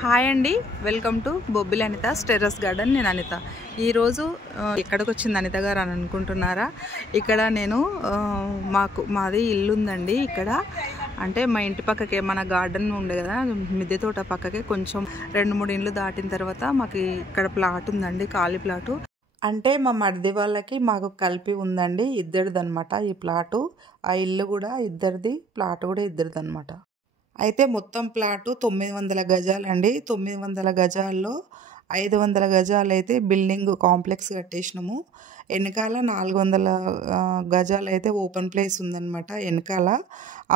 Hi అండి, welcome to Bobbili Anita's terrace garden. నేను అనిత. ఈరోజు ఎక్కడికి వచ్చింది అనిత గారు అని అనుకుంటున్నారా? ఇక్కడ నేను మాది ఇల్లు ఉందండి. ఇక్కడ అంటే మా ఇంటి పక్కకే మన గార్డెన్ ఉండే కదా, మిద్దె తోట పక్కకే కొంచెం 2-3 ఇండ్లు దాటిన తర్వాత మాకు ఇక్కడ ప్లాట్ ఉందండి, ఖాళీ ప్లాటు. అంటే మా మరిది వాళ్ళకి మాకు కలిపి ఉందండి, ఇద్దరిదనమాట ఈ ప్లాటు. ఆ ఇల్లు కూడా ఇద్దరిది, ప్లాట్ కూడా ఇద్దరిది అనమాట. అయితే మొత్తం ప్లాటు 900 గజాలండి. 900 గజాల్లో 500 గజాలు అయితే బిల్డింగ్ కాంప్లెక్స్ కట్టేసినాము. వెనకాల 400 గజాలు అయితే ఓపెన్ ప్లేస్ ఉందన్నమాట. వెనకాల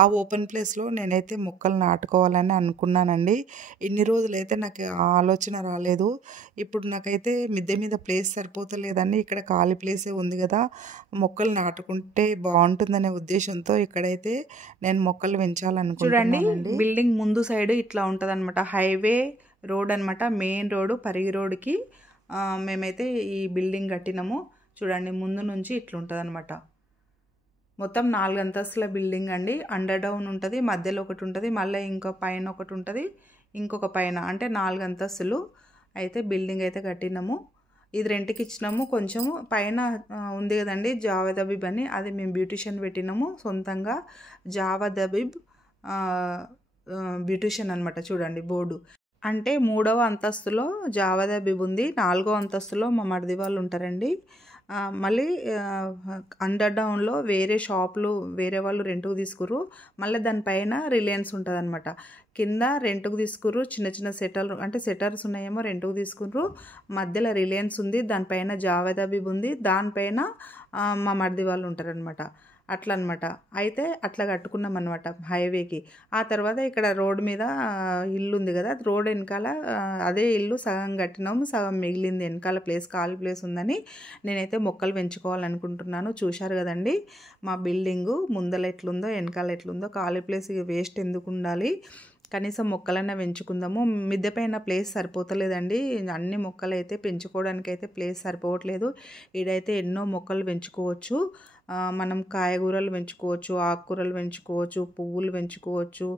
ఆ ఓపెన్ ప్లేస్లో నేనైతే మొక్కలు నాటుకోవాలని అనుకున్నానండి. ఇన్ని రోజులైతే నాకు ఆలోచన రాలేదు. ఇప్పుడు నాకైతే మిద్దె మీద ప్లేస్ సరిపోతలేదండి. ఇక్కడ ఖాళీ ప్లేసే ఉంది కదా, మొక్కలు నాటుకుంటే బాగుంటుందనే ఉద్దేశంతో ఇక్కడైతే నేను మొక్కలు పెంచాలనుకుంటున్నానండి. చూడండి, బిల్డింగ్ ముందు సైడ్ ఇట్లా ఉంటుంది అనమాట. హైవే రోడ్ అనమాట, మెయిన్ రోడ్, పరిగి రోడ్కి మేమైతే ఈ బిల్డింగ్ కట్టినాము. చూడండి, ముందు నుంచి ఇట్లుంటుంది అనమాట. మొత్తం 4 అంతస్తుల బిల్డింగ్ అండి. అండర్ డౌన్ ఉంటుంది, మధ్యలో ఒకటి ఉంటుంది, మళ్ళీ ఇంకో పైన ఒకటి ఉంటుంది, ఇంకొక పైన, అంటే 4 అంతస్తులు అయితే బిల్డింగ్ అయితే కట్టినాము. ఇది రెంట్కి ఇచ్చినాము. కొంచెం పైన ఉంది కదండి జావేద్ హబీబ్ అని, అది మేము బ్యూటిషియన్ పెట్టినాము సొంతంగా. జావేద్ హబీబ్ బ్యూటిషియన్ అనమాట. చూడండి బోర్డు. అంటే 3వ అంతస్తులో జావేద్ హబీబ్ ఉంది, 4వ అంతస్తులో మా మరిది వాళ్ళు ఉంటారండి. మళ్ళీ అండర్ డౌన్లో వేరే షాపులు వేరే వాళ్ళు రెంట్కు తీసుకుర్రు. మళ్ళీ దానిపైన రిలయన్స్ ఉంటుంది అనమాట. కింద రెంట్కు తీసుకుర్రు, చిన్న చిన్న సెటర్స్ ఉన్నాయేమో రెంట్కు తీసుకుర్రు. మధ్యలో రిలయన్స్ ఉంది, దానిపైన జావేద్ హబీబ్ ఉంది, దానిపైన మా మరిది వాళ్ళు ఉంటారనమాట. అట్లా అనమాట. అయితే అట్లా కట్టుకున్నాం అనమాట హైవేకి. ఆ తర్వాత ఇక్కడ రోడ్డు మీద ఇల్లు ఉంది కదా, రోడ్ వెనకాల అదే ఇల్లు సగం కట్టినాము, సగం మిగిలింది. వెనకాల ప్లేస్, ఖాళీ ప్లేస్ ఉందని నేనైతే మొక్కలు పెంచుకోవాలనుకుంటున్నాను. చూశారు కదండి మా బిల్డింగు ముందల ఎట్లుందో, వెనకాల ఎట్లుందో. ఖాళీ ప్లేస్ వేస్ట్ ఎందుకు ఉండాలి, కనీసం మొక్కలన్నా పెంచుకుందాము. మిద్దె పైన ప్లేస్ సరిపోతలేదండి. అన్ని మొక్కలు అయితే పెంచుకోవడానికైతే ప్లేస్ సరిపోవట్లేదు. ఈడైతే ఎన్నో మొక్కలు పెంచుకోవచ్చు. మనం కాయగూరలు పెంచుకోవచ్చు, ఆకుకూరలు పెంచుకోవచ్చు, పువ్వులు పెంచుకోవచ్చు,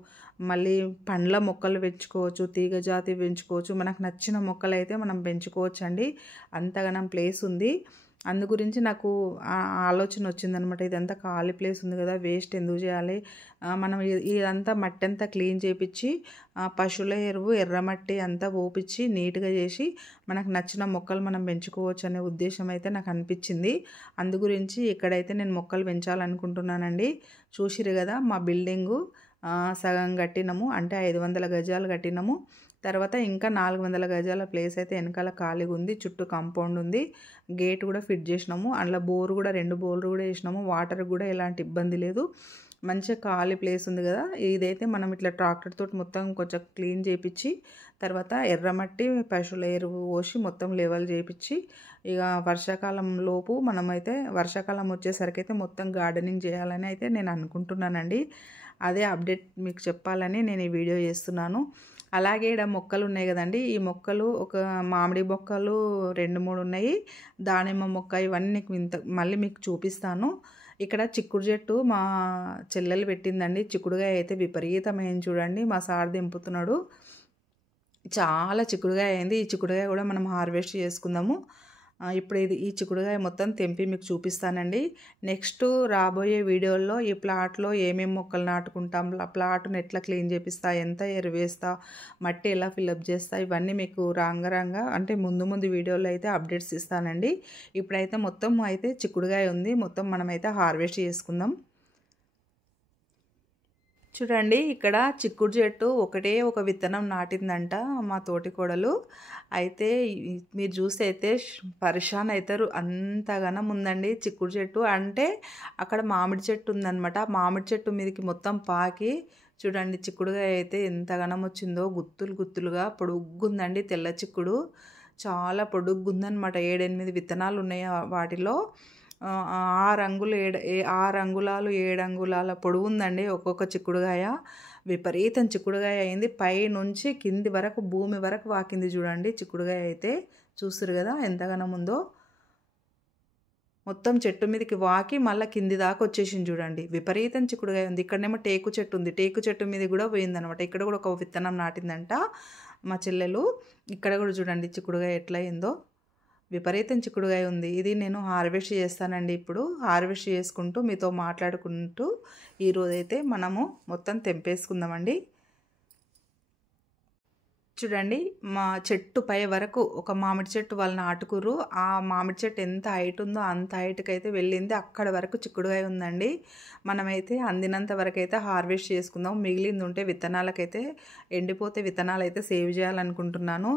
మళ్ళీ పండ్ల మొక్కలు పెంచుకోవచ్చు, తీగ జాతి పెంచుకోవచ్చు. మనకు నచ్చిన మొక్కలు అయితే మనం పెంచుకోవచ్చు అండి. అంతగానం ప్లేస్ ఉంది. అందు గురించి నాకు ఆలోచన వచ్చిందనమాట. ఇదంతా ఖాళీ ప్లేస్ ఉంది కదా, వేస్ట్ ఎందుకు చేయాలి, మనం ఇదంతా మట్టి అంతా క్లీన్ చేయించి, పశువుల ఎరువు, ఎర్రమట్టి అంతా పోపించి నీట్గా చేసి మనకు నచ్చిన మొక్కలు మనం పెంచుకోవచ్చు అనే ఉద్దేశం అయితే నాకు అనిపించింది. అందు గురించి ఇక్కడైతే నేను మొక్కలు పెంచాలనుకుంటున్నానండి. చూసిరు కదా మా బిల్డింగు సగం కట్టినాము, అంటే 500 గజాలు కట్టినాము. తర్వాత ఇంకా 400 గజాల ప్లేస్ అయితే వెనకాల ఖాళీగా ఉంది. చుట్టూ కాంపౌండ్ ఉంది, గేట్ కూడా ఫిట్ చేసినాము. అందులో బోర్ కూడా 2 బోర్లు కూడా వేసినాము. వాటర్ కూడా ఎలాంటి ఇబ్బంది లేదు. మంచిగా ఖాళీ ప్లేస్ ఉంది కదా. ఇదైతే మనం ఇట్లా ట్రాక్టర్ తోటి మొత్తం కొంచెం క్లీన్ చేయించి, తర్వాత ఎర్రమట్టి, పశువుల ఎరువు పోసి మొత్తం లెవెల్ చేయించి, ఇక వర్షాకాలం లోపు మనమైతే, వర్షాకాలం వచ్చేసరికి అయితే మొత్తం గార్డెనింగ్ చేయాలని అయితే నేను అనుకుంటున్నానండి. అదే అప్డేట్ మీకు చెప్పాలని నేను ఈ వీడియో చేస్తున్నాను. అలాగే ఇక్కడ మొక్కలు ఉన్నాయి కదండి, ఈ మొక్కలు ఒక మామిడి మొక్కలు 2-3 ఉన్నాయి, దానిమ్మ మొక్క, ఇవన్నీ మళ్ళీ మీకు చూపిస్తాను. ఇక్కడ చిక్కుడు చెట్టు మా చెల్లెలు పెట్టిందండి. చిక్కుడుగా అయితే విపరీతమైంది. చూడండి మా సార్ దింపుతున్నాడు. చాలా చిక్కుడుగా అయింది. ఈ చిక్కుడుగా కూడా మనం హార్వెస్ట్ చేసుకుందాము. ఇప్పుడు ఈ చిక్కుడుగాయ మొత్తం తెంపి మీకు చూపిస్తానండి. నెక్స్ట్ రాబోయే వీడియోల్లో ఈ ప్లాట్లో ఏమేమి మొక్కలు నాటుకుంటాం, ప్లాట్ను ఎట్లా క్లీన్ చేపిస్తా, ఎంత ఎరువేస్తా, మట్టి ఎలా ఫిల్అప్ చేస్తా, ఇవన్నీ మీకు రాంగ అంటే ముందు వీడియోలో అయితే అప్డేట్స్ ఇస్తానండి. ఇప్పుడైతే మొత్తం అయితే చిక్కుడుగాయ ఉంది, మొత్తం మనమైతే హార్వెస్ట్ చేసుకుందాం. చూడండి, ఇక్కడ చిక్కుడు చెట్టు ఒకటే ఒక విత్తనం నాటిందంట మా తోటి కోడలు. అయితే మీరు చూస్తే అయితే పరిశాన్ అవుతారు, అంతగానం ఉందండి చిక్కుడు చెట్టు. అంటే అక్కడ మామిడి చెట్టు ఉందన్నమాట. మామిడి చెట్టు మీదకి మొత్తం పాకి చూడండి చిక్కుడుగా అయితే ఎంతగానం వచ్చిందో, గుత్తులుగా పొడుగ్గుందండి. తెల్ల చిక్కుడు చాలా పొడుగ్గుందనమాట. 7-8 విత్తనాలు ఉన్నాయి వాటిలో. 6 అంగుళాలు 7 అంగుళాల పొడవు ఉందండి ఒక్కొక్క చిక్కుడుగాయ. విపరీతం చిక్కుడుగాయ అయింది. పై నుంచి కింది వరకు, భూమి వరకు వాకింది. చూడండి చిక్కుడుగాయ అయితే, చూస్తురు కదా ఎంతగానో ఉందో. మొత్తం చెట్టు మీదకి వాకి మళ్ళీ కింది దాకా వచ్చేసింది చూడండి. విపరీతం చిక్కుడుగాయ ఉంది. ఇక్కడనేమో టేకు చెట్టు ఉంది. టేకు చెట్టు మీద కూడా పోయిందనమాట. ఇక్కడ కూడా ఒక విత్తనం నాటిందంట మా చెల్లెలు. ఇక్కడ కూడా చూడండి చిక్కుడుగాయ ఎట్లా అయిందో. విపరీతం చిక్కుడుగాయ ఉంది. ఇది నేను హార్వెస్ట్ చేస్తానండి. ఇప్పుడు హార్వెస్ట్ చేసుకుంటూ మీతో మాట్లాడుకుంటూ ఈరోజైతే మనము మొత్తం తెంపేసుకుందామండి. చూడండి మా చెట్టు పై వరకు ఒక మామిడి చెట్టు వాళ్ళు నాటుకురు. ఆ మామిడి చెట్టు ఎంత హైట్ ఉందో అంత హైట్కి అయితే వెళ్ళింది. అక్కడ వరకు చిక్కుడుగాయ ఉందండి. మనమైతే అందినంత వరకు అయితే హార్వెస్ట్ చేసుకుందాం. మిగిలింది ఉంటే విత్తనాలకైతే ఎండిపోతే విత్తనాలు అయితే సేవ్ చేయాలనుకుంటున్నాను.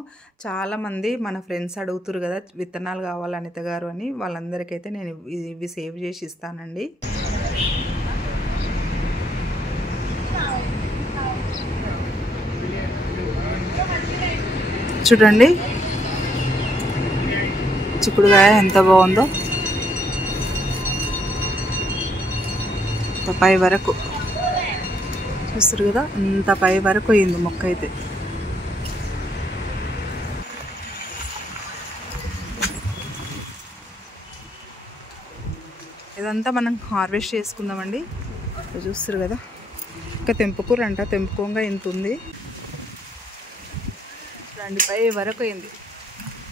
చాలామంది మన ఫ్రెండ్స్ అడుగుతురు కదా విత్తనాలు కావాలి అనిత గారు అని. వాళ్ళందరికైతే నేను ఇవి సేవ్ చేసి ఇస్తానండి. చూడండి చిక్కుడుగాయ ఎంత బాగుందో. పై వరకు చూస్తారు కదా, అంత పై వరకు అయింది మొక్క అయితే. ఇదంతా మనం హార్వెస్ట్ చేసుకుందామండి. చూస్తారు కదా, ఇంకా తెంపుకూరంట. తెంపుకోగా ఇంత ఉంది. చూడండి పై వరకు అయింది.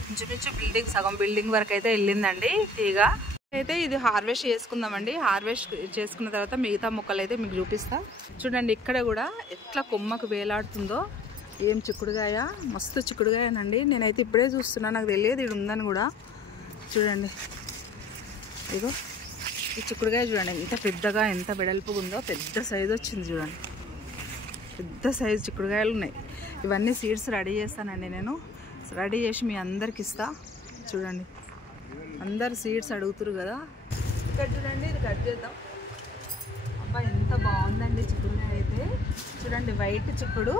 ఇంచుమించు బిల్డింగ్ సగం బిల్డింగ్ వరకు అయితే వెళ్ళిందండి తీగ. అయితే ఇది హార్వెస్ట్ చేసుకుందామండి. హార్వెస్ట్ చేసుకున్న తర్వాత మిగతా మొక్కలు అయితే మీకు చూపిస్తా. చూడండి ఇక్కడ కూడా ఎట్లా కొమ్మకు వేలాడుతుందో. ఏం చిక్కుడుగాయ, మస్తు చిక్కుడుగాయనండి. నేనైతే ఇప్పుడే చూస్తున్నా, నాకు తెలియదు ఇది ఉందని కూడా. చూడండి ఇగో ఈ చిక్కుడుగాయ చూడండి ఎంత పెద్దగా ఎంత వెడల్పుగా ఉందో. పెద్ద సైజు వచ్చింది చూడండి. పెద్ద సైజు చిక్కుడుగాయలు ఉన్నాయి. ఇవన్నీ సీడ్స్ రెడీ చేస్తానండి నేను. రెడీ చేసి మీ అందరికి ఇస్తా. చూడండి అందరు సీడ్స్ అడుగుతురు కదా. ఇక్కడ చూడండి ఇది కట్ చేద్దాం. అబ్బా ఎంత బాగుందండి చిక్కుడుగాయ అయితే. చూడండి వైట్ చిక్కుడు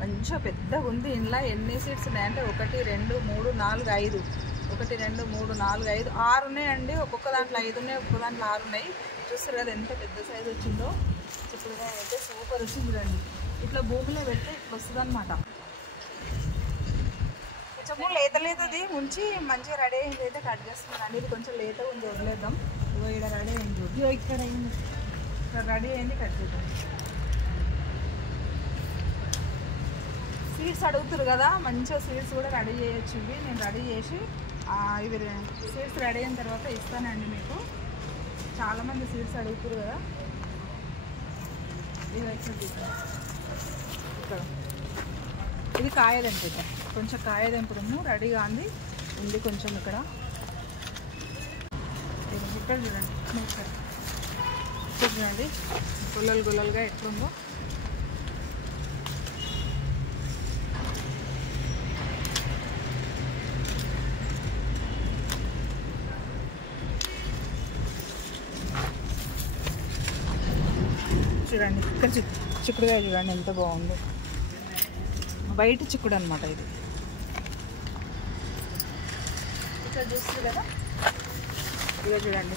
మంచిగా పెద్దగా ఉంది. ఇంట్లో ఎన్ని సీడ్స్ ఉన్నాయంటే 1 2 3 4 5 1 2 3 4 5 6 ఉన్నాయండి. ఒక్కొక్క దాంట్లో 5 ఉన్నాయి, ఒక్కొక్క దాంట్లో 6 ఉన్నాయి. చూస్తారు కదా ఎంత పెద్ద సైజు వచ్చిందో. చిక్కుడుగాయ అయితే సూపర్ వచ్చింది చూడండి. ఇట్లా భూమిలో పెడితే ఇట్లా వస్తుంది అనమాట. కొంచెము లేత లేతది ఉంచి మంచిగా రెడీ అయింది అయితే కట్ చేస్తున్నాను. ఇది కొంచెం లేత ఉంది, వదిలేద్దాం. ఇగో ఇక్కడ రెడీ అయింది చూడు. ఇక్కడ అయింది, ఇక్కడ రెడీ అయింది, కట్ చేద్దాం. సీడ్స్ అడుగుతారు కదా, మంచిగా సీడ్స్ కూడా రెడీ చేయొచ్చు. ఇవి నేను రెడీ చేసి ఇవి సీడ్స్ రెడీ అయిన తర్వాత ఇస్తానండి మీకు. చాలామంది సీడ్స్ అడుగుతారు కదా. ఇవి వచ్చి ఇక్కడ ఇది కాయదెంపుద్దాం. కొంచెం కాయదెంపుడము రెడీగా ఉంది కొంచెం ఇక్కడ. ఇక్కడ చూడండి, ఇక్కడ చూడండి గుల్లలు గుల్లలుగా ఎట్లుందో. చూడండి ఇక్కడ చిక్కుడుగా చూడండి ఎంత బాగుందో. వైట్ చిక్కుడు అనమాట ఇది. ఇక్కడ చూస్తుంది కదా, ఇదిగో చూడండి.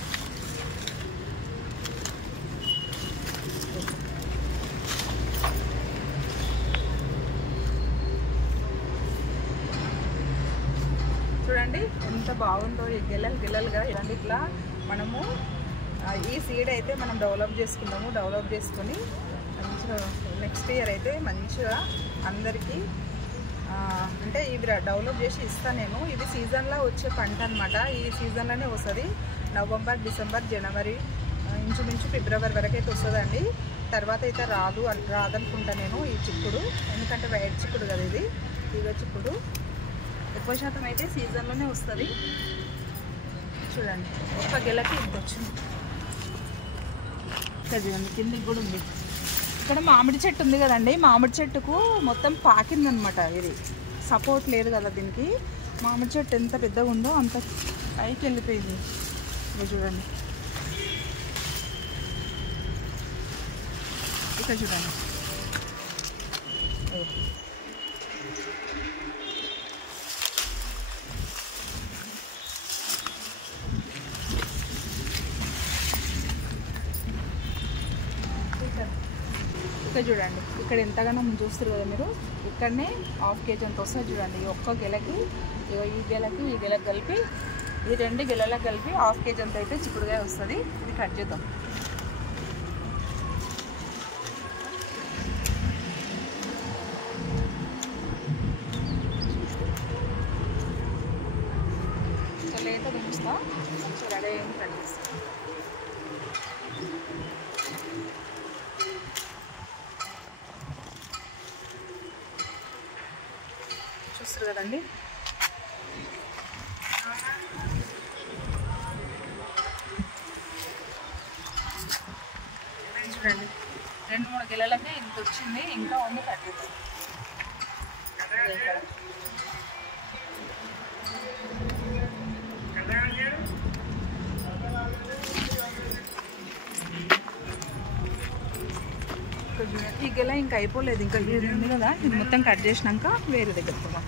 చూడండి ఎంత బాగుందో. ఈ గిల్లలుగా ఇలాంటి ఇట్లా మనము ఈ సీడ్ అయితే మనం డెవలప్ చేసుకుందాము. డెవలప్ చేసుకొని మంచిగా నెక్స్ట్ ఇయర్ అయితే మంచిగా అందరికీ అంటే ఇవి డెవలప్ చేసి ఇస్తాను నేను. ఇది సీజన్లో వచ్చే పంట అనమాట. ఈ సీజన్లోనే వస్తుంది. నవంబర్, డిసెంబర్, జనవరి, ఇంచుమించు ఫిబ్రవరి వరకు అయితే వస్తుందండి. తర్వాత అయితే రాదనుకుంటా నేను ఈ చిక్కుడు. ఎందుకంటే వైట్ చిక్కుడు కదా ఇది, తీగ చిక్కుడు. ఎక్కువ శాతం అయితే సీజన్లోనే వస్తుంది. చూడండి ఒక్క గెలకి ఇంత వచ్చింది. ఇక్కడ చూడండి కిందికి కూడా ఉంది. ఇక్కడ మామిడి చెట్టు ఉంది కదండి, మామిడి చెట్టుకు మొత్తం పాకిందనమాట. ఇది సపోర్ట్ లేదు కదా దీనికి. మామిడి చెట్టు ఎంత పెద్దగా ఉందో అంత పైకి వెళ్ళిపోయింది. ఇక్కడ చూడండి, ఇక్కడ చూడండి. ఇక్కడ చూడండి, ఇక్కడ ఎంతగానో చూస్తారు కదా మీరు. ఇక్కడనే ½ kg అంత వస్తుంది చూడండి. ఈ ఒక్క గెలకి, ఈ గెలకి కలిపి ఇది 2 గిన్నెలకు కలిపి 1/2 kg అంత అయితే చిక్కుడుకాయ వస్తుంది. ఇది కట్ చేద్దాం. లేత దించుతా రెడీ అయింది. కట్ చేస్తాం. చూస్తారు కదండి, చూడండి 2-3 గిన్నెలకి ఇంత వచ్చింది. ఇంకా ఉంది, కట్ చేద్దాం. ఈ గెల ఇంకా అయిపోలేదు, ఇంకా ఇది ఉంది కదా, ఇది మొత్తం కట్ చేసినాక వేరే దగ్గర పోదాం.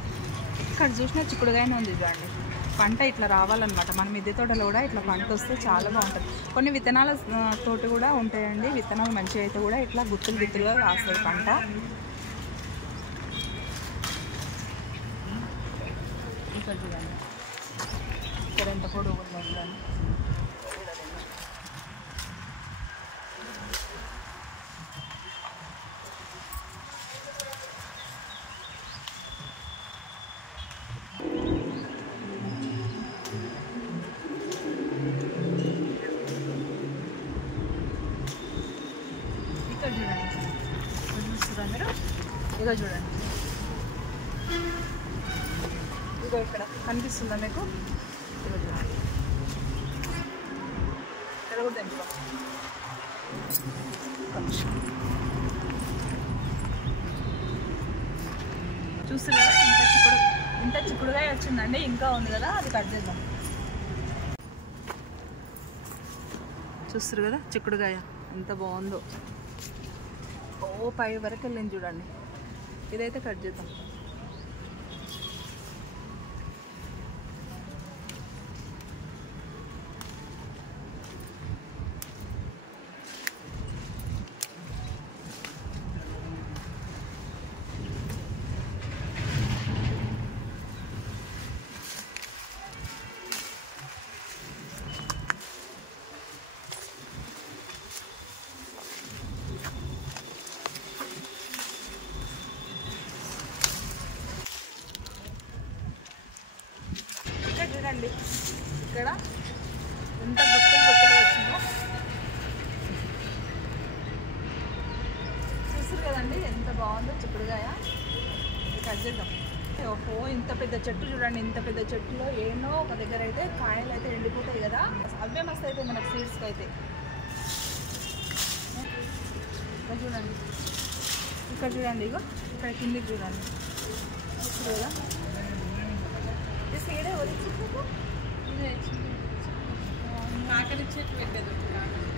కట్ చేసిన చిక్కుడుగాయనే ఉంది చూడండి. పంట ఇట్లా రావాలన్నమాట. మన మిద్దె తోటలో కూడా ఇట్లా పంట వస్తే చాలా బాగుంటుంది. కొన్ని విత్తనాల తోటి కూడా ఉంటాయండి. విత్తనాలు మంచిగా అయితే కూడా ఇట్లా గుత్తులు గుత్తులుగా కాస్తుంది పంట. ఇక్కడ చూడండి, ఇక్కడ ఎంత పొడవు ఉందండి. ఇదో చూడండి, ఇదో ఇక్కడ కనిపిస్తుందా మీకు? ఇదో చూడండి, ఇక్కడ కూడా తెంపుకో. చూస్తున్నారు కదా, ఇంత చిక్కుడుగాయ వచ్చిందండి. ఇంకా ఉంది కదా, అది కట్ చేద్దాం. చూస్తారు కదా చిక్కుడుగాయ ఎంత బాగుందో. పై వరకు వెళ్ళింది చూడండి. ఇదైతే కట్ చేద్దాం. చూడండి ఇక్కడ ఎంత గుత్తులు గుత్తులు వచ్చిందో. చూస్తారు కదండి ఎంత బాగుందో చిక్కుడుగాయ. కట్ చేద్దాం. ఇంత పెద్ద చెట్టు చూడండి. ఇంత పెద్ద చెట్టులో ఏనో ఒక దగ్గర అయితే కాయలు అయితే ఎండిపోతాయి కదా, అవే మస్తు అయితే మనకు సీడ్స్కి అయితే. ఇక్కడ చూడండి, ఇక్కడ చూడండి, ఇగో ఇక్కడ కిందికి చూడండి. చూస్తారు కదా, సీడే ఒరిచిపోకు. కాకర చెట్టు పెట్టేది,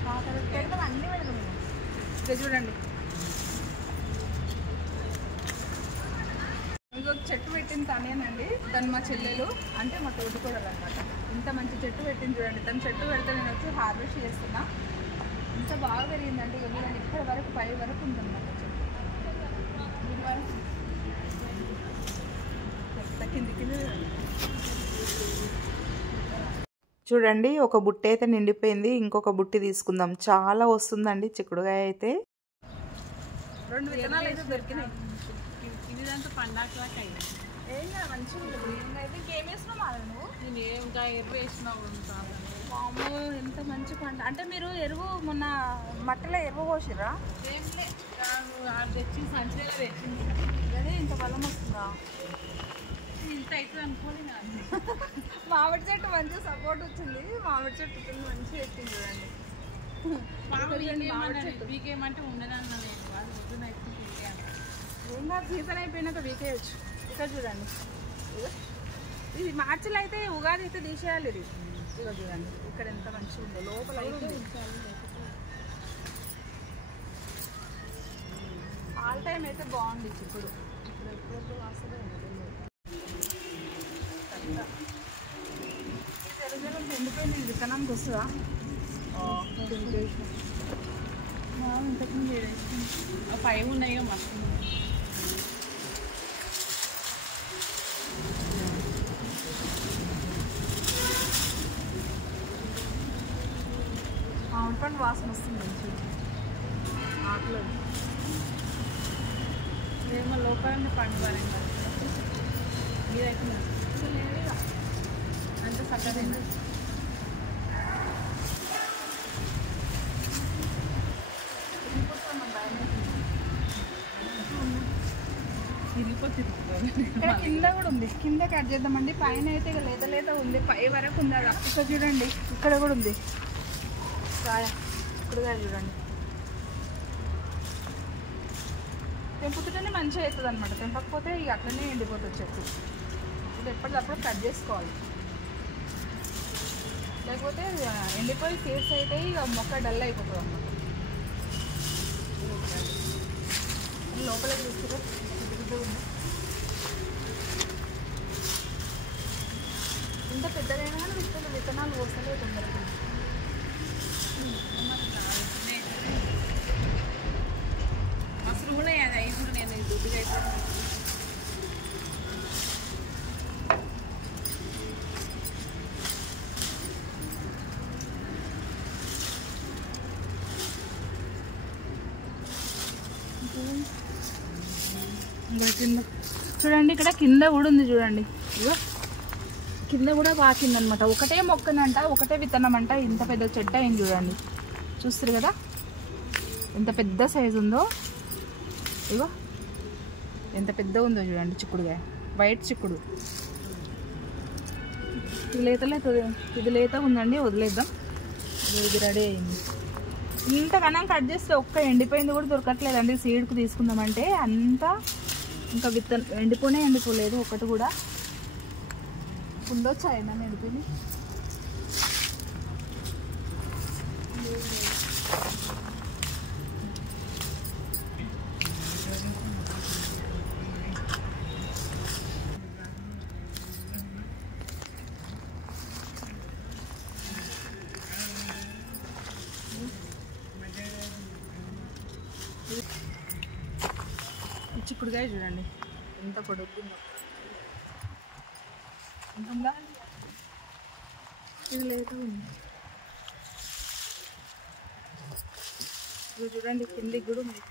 కాకర పెడతాం, అన్నీ పెడతాం. ఇక్కడ చూడండి, ఇంకొక చెట్టు పెట్టింది తనేనండి. దాన్ని మా చెల్లెలు అంటే మా తోటికోడలు అనమాట. ఇంత మంచి చెట్టు పెట్టింది చూడండి. తను చెట్టు పెడితే నేను వచ్చి హార్వెస్ట్ చేస్తున్నా. ఇంత బాగా పెరిగిందంటే చూడండి, ఇక్కడ వరకు పై వరకు ఉంటుంది నాకు చెట్టు. కింది కింద చూడండి. ఒక బుట్టి అయితే నిండిపోయింది. ఇంకొక బుట్టి తీసుకుందాం. చాలా వస్తుందండి చిక్కుడుగాయ అయితే. 2 విత్తనాలు అయితే దొరికినాయి. ఇది దాంతో పండాకలాక అయింది. ఏం కాదు, మంచిగా ఉంటుంది. అయితే ఇంకేం వేసినావు మాది నువ్వు? నేను ఇంకా ఎరువు వేసినావు. మామూలు ఎంత మంచి పంట అంటే. మీరు ఎరువు మొన్న మట్టిలో ఎరువు పోసిర్రా? ఏం లేదు, తెచ్చి సంచిలో తెచ్చింది. అదే ఇంత బలం వస్తుందా? ఇంత అవుతుంది అనుకోలేదు. మామిడి చెట్టు మంచిగా సపోర్ట్ వచ్చింది. మామిడి చెట్టు మంచిగా ఎక్కింది చూడండి. మామిడి చెట్టు వీకేమంటే ఉండదన్నా నేను. అది పొద్దున ఏం కాదు, సీజన్ అయిపోయినాక వీకేయచ్చు. ఇక్కడ చూడండి, ఇది మార్చిలో అయితే ఉగాది అయితే తీసేయాలి. ఇది ఇక చూడండి ఇక్కడ ఎంత మంచిగా ఉందో. లోపల ఆల్ టైం అయితే బాగుంది చిక్కుడు. ఇప్పుడు ఎప్పుడెప్పుడు వస్తుందో ఎండిపోయింది. విత్తనానికి వస్తుందా? ఇంతకుముందు 5 ఉన్నాయో మస్తు. చింతపండు వాసన వస్తుంది ఆకులో ఏమో లోపల పండు బాగా మీరైతే లేదు అంత చక్కగా కింద కూడా ఉంది, కింద కట్ చేద్దామండి. పైన అయితే ఇక లేత ఉంది, పై వరకు ఉంది. అది ఇక్కడ చూడండి, ఇక్కడ కూడా ఉంది కాయ. ఇక్కడ చూడండి, తెంపుతుంటేనే మంచిగా అవుతుంది అనమాట. తెంపకపోతే ఇక అట్లనే ఎండిపోతుంది చెట్టు. ఇది ఎప్పటికప్పుడు కట్ చేసుకోవాలి, లేకపోతే ఎండిపోయి సీడ్స్ అయితే ఇక మొక్క డల్ అయిపోతుంది అన్నమాట. లోపల చూస్తే ఉంది, ఇంత పెద్దదైనా కానీ విత్తనాలు పోస్తలే తొందరగా. అసలు కూడా అవి కూడా నేను దుడ్డుగా అయితే కింద చూడండి, ఇక్కడ కింద కూడా ఉంది చూడండి. ఇగో కింద కూడా పాకిందనమాట. ఒకటే మొక్కనంట, ఒకటే విత్తనం అంట. ఇంత పెద్ద చెట్టు అయింది చూడండి. చూస్తారు కదా ఎంత పెద్ద సైజు ఉందో. ఇగో ఎంత పెద్ద ఉందో చూడండి చిక్కుడుగా, వైట్ చిక్కుడు. ఇది లేత ఉందండి, వదిలేద్దాం. ఇది రెడీ అయింది. ఇంతకన్నా కట్ చేస్తే ఒక్క ఎండిపోయింది కూడా దొరకట్లేదండి. సీడ్కి తీసుకుందామంటే అంతా ఇంకా ఎండిపోలేదు ఒకటి కూడా. ఉండొచ్చు అయినా ఎండిపోయింది. చిక్కుడుకాయ చూడండి ఎంత పొడుగుందో. ఉంటుందా? ఇది లేక ఉంది. ఇది చూడండి కిందికి కూడా ఉంది.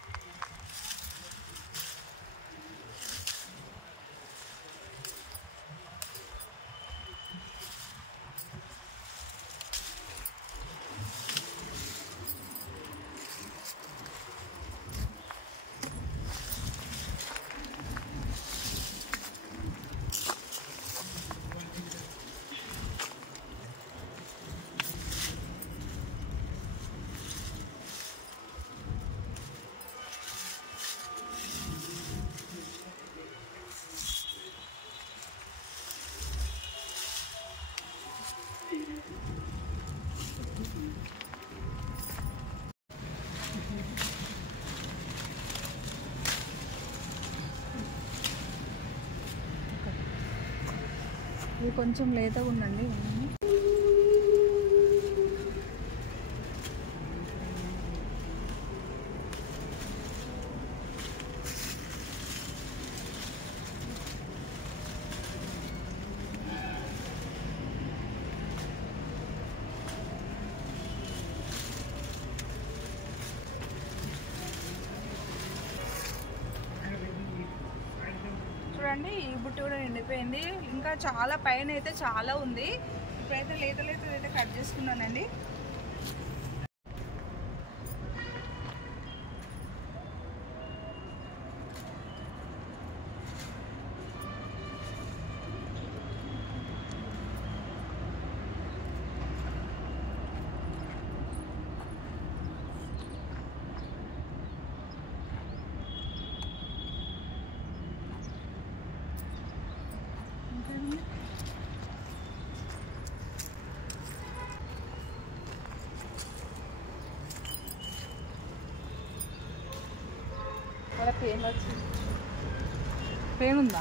ఇది కొంచెం లేతగా ఉందండి. చూడండి ఈ బుట్టి కూడా నిండిపోయింది. ఇంకా చాలా పైన అయితే చాలా ఉంది. ఇప్పుడైతే లేత అయితే కట్ చేసుకున్నానండి. పెయిన్ ఉందా?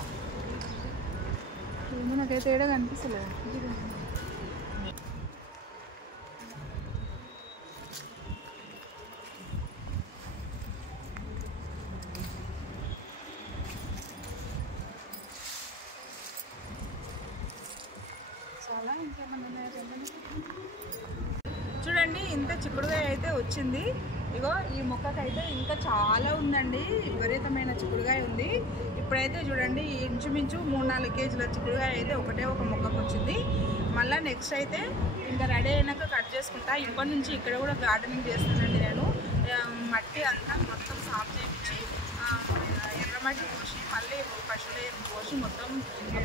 ఏమో నాకైతే ఏడా కనిపిస్తలేదు. చూడండి ఇంత చిక్కుడుకాయ అయితే వచ్చింది. ఇగో ఈ మొక్కకైతే ఇంకా చాలా ఉందండి, విపరీతమైన చిక్కుడుకాయ ఉంది. ఇప్పుడైతే చూడండి ఇంచుమించు 3-4 కేజీల చిక్కుడుకాయ అయితే ఒకటే ఒక మొక్కకు వచ్చింది. మళ్ళీ నెక్స్ట్ అయితే ఇంకా రెడీ అయినాక కట్ చేసుకుంటా. ఇప్పటి నుంచి ఇక్కడ కూడా గార్డెనింగ్ చేస్తానండి నేను. మట్టి అంతా మొత్తం సాఫ్ చేయించి ఎర్రమట్టి పోసి మళ్ళీ పశువుల ఎరువు పోసి మొత్తం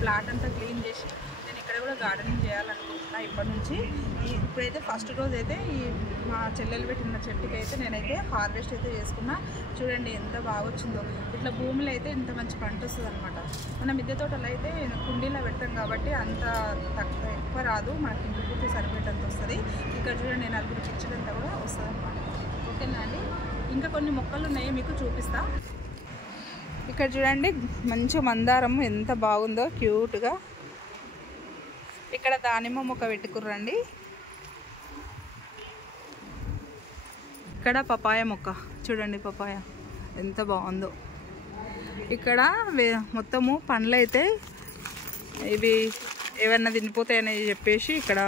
ప్లాట్ అంతా క్లీన్ చేసి నేను ఇక్కడ కూడా గార్డెనింగ్ చేయాలనుకుంటున్నా ఇప్పటి నుంచి. ఇప్పుడైతే ఫస్ట్ రోజు అయితే ఈ మా చెల్లెలు పెట్టిన చెట్టుకి అయితే నేనైతే హార్వెస్ట్ అయితే చేసుకున్నా. చూడండి ఎంత బాగా వచ్చిందో. ఇట్లా భూమిలో అయితే ఇంత మంచి పంట వస్తుంది అనమాట. మన మిద్దె తోటలో అయితే కుండీలో పెడతాం కాబట్టి అంత ఎక్కువ రాదు, మనకి ఇంటి పూర్తి సరిపోయేటంత వస్తుంది. ఇక్కడ చూడండి నేను 4 పిచ్చలంతా కూడా వస్తుంది అనమాట. ఓకేనా అండి, ఇంకా కొన్ని మొక్కలు ఉన్నాయి మీకు చూపిస్తా. ఇక్కడ చూడండి మంచి మందారం ఎంత బాగుందో క్యూట్గా. ఇక్కడ దానిమ్మ మొక్క పెట్టుకుర్రండి. ఇక్కడ పపాయ మొక్క చూడండి, పపాయ ఎంత బాగుందో. ఇక్కడ మొత్తము పండ్లు అయితే ఇవి ఏమన్నా తినిపోతాయని చెప్పేసి ఇక్కడ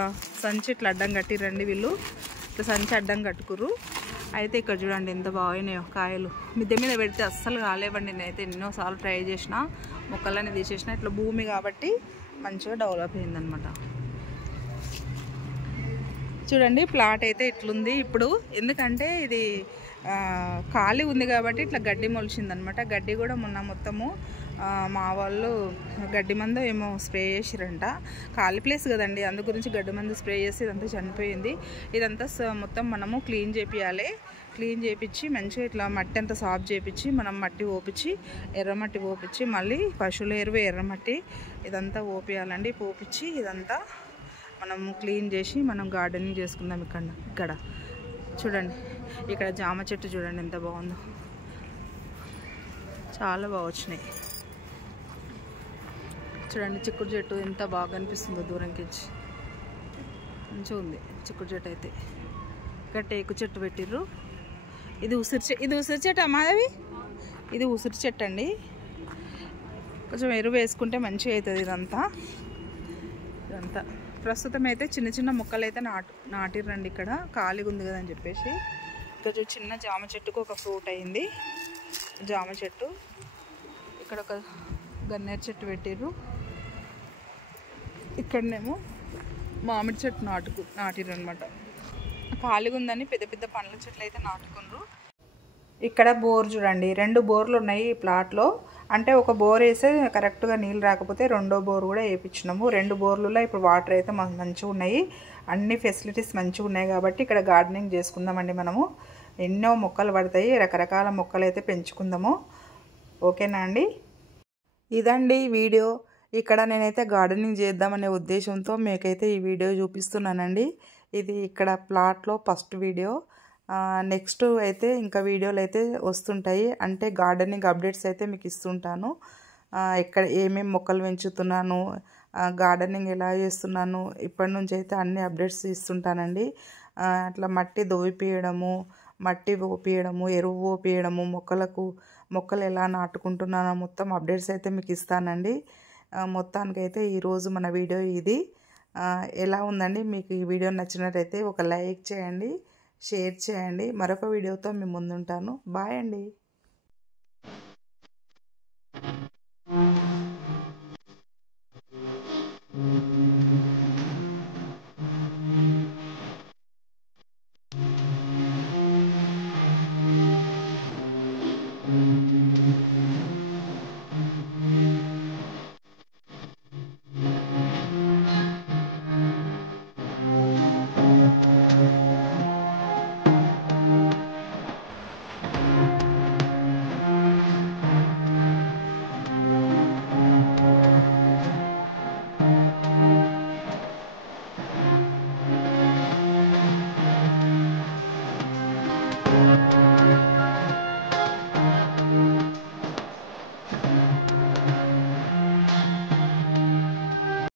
సంచి ఇట్లా అడ్డం కట్టిరండి వీళ్ళు. ఇట్లా సంచి అడ్డం కట్టుకుర్రు. అయితే ఇక్కడ చూడండి ఎంత బాగున్నాయో కాయలు. మిద్దె మీద పెడితే అస్సలు కాలేవండి. నేనైతే ఎన్నోసార్లు ట్రై చేసిన, మొక్కలన్నీ తీసేసిన. ఇట్లా భూమి కాబట్టి మంచిగా డెవలప్ అయిందనమాట. చూడండి ప్లాట్ అయితే ఇట్లుంది ఇప్పుడు. ఎందుకంటే ఇది ఖాళీ ఉంది కాబట్టి ఇట్లా గడ్డి మొలిచిందనమాట. గడ్డి కూడా మొన్న మొత్తము మా వాళ్ళు గడ్డి మందు ఏమో స్ప్రే చేసిరంట. ఖాళీ ప్లేస్ కదండి, అందు గురించి గడ్డి మందు స్ప్రే చేసి ఇదంతా చనిపోయింది. ఇదంతా మొత్తం మనము క్లీన్ చేపియాలి. క్లీన్ చేయించి మంచిగా ఇట్లా మట్టి అంతా సాఫ్ చేయించి మనం మట్టి ఓపించి ఎర్రమట్టి ఓపించి మళ్ళీ పశువుల ఎరువు ఎర్రమట్టి ఇదంతా ఓపియాలండి. పోపించి ఇదంతా మనం క్లీన్ చేసి మనం గార్డెనింగ్ చేసుకుందాం. ఇక్కడ చూడండి, ఇక్కడ జామ చెట్టు చూడండి ఎంత బాగుందో, చాలా బాగా వచ్చినాయి. చూడండి చిక్కుడు చెట్టు ఎంత బాగా అనిపిస్తుందో దూరంకి మంచిగా ఉంది చిక్కుడు చెట్టు అయితే. ఇక్కడ టేకు చెట్టు పెట్టిర్రు. ఇది ఉసిరి చెట్టు అమ్మాదవి. ఇది ఉసిరి చెట్టు అండి. కొంచెం ఎరువు వేసుకుంటే మంచిగా అవుతుంది ఇదంతా. ప్రస్తుతం అయితే చిన్న చిన్న మొక్కలు అయితే నాటిర్రండి. ఇక్కడ ఖాళీగా ఉంది కదని చెప్పేసి ఇక్కడ చిన్న జామ చెట్టుకు ఒక ఫ్రూట్ అయింది, జామ చెట్టు. ఇక్కడ ఒక గన్నేరు చెట్టు పెట్టిర్రు. ఇక్కడనేమో మామిడి చెట్టు నాటిర్రు అనమాట. ఖాళీగా ఉందని పెద్ద పెద్ద పండ్ల చెట్లు అయితే నాటుకున్నారు. ఇక్కడ బోర్ చూడండి, 2 బోర్లు ఉన్నాయి ఈ ప్లాట్లో. అంటే ఒక బోర్ వేస్తే కరెక్ట్గా నీళ్ళు రాకపోతే రెండో బోర్ కూడా వేయించినాము. 2 బోర్లలో ఇప్పుడు వాటర్ అయితే మంచిగా ఉన్నాయి. అన్ని ఫెసిలిటీస్ మంచిగా ఉన్నాయి కాబట్టి ఇక్కడ గార్డెనింగ్ చేసుకుందామండి. మనము ఎన్నో మొక్కలు పడతాయి, రకరకాల మొక్కలు అయితే పెంచుకుందాము. ఓకేనా అండి, ఇదండి వీడియో. ఇక్కడ నేనైతే గార్డెనింగ్ చేద్దామనే ఉద్దేశంతో మీకైతే ఈ వీడియో చూపిస్తున్నానండి. ఇది ఇక్కడ ప్లాట్లో ఫస్ట్ వీడియో. నెక్స్ట్ అయితే ఇంకా వీడియోలు అయితే వస్తుంటాయి. అంటే గార్డెనింగ్ అప్డేట్స్ అయితే మీకు ఇస్తుంటాను. ఇక్కడ ఏమేమి మొక్కలు పెంచుతున్నాను, గార్డెనింగ్ ఎలా చేస్తున్నాను, ఇప్పటి నుంచి అయితే అన్ని అప్డేట్స్ ఇస్తుంటానండి. అట్లా మట్టి దోవిపీయడము, మట్టి ఓపియడము, ఎరువు ఓపియడము, మొక్కలు ఎలా నాటుకుంటున్నానో మొత్తం అప్డేట్స్ అయితే మీకు ఇస్తానండి. మొత్తానికైతే ఈరోజు మన వీడియో ఇది. ఎలా ఉందండి, మీకు ఈ వీడియో నచ్చినట్టయితే ఒక లైక్ చేయండి, షేర్ చేయండి. మరొక వీడియోతో మీ ముందుంటాను. బాయ్ అండి.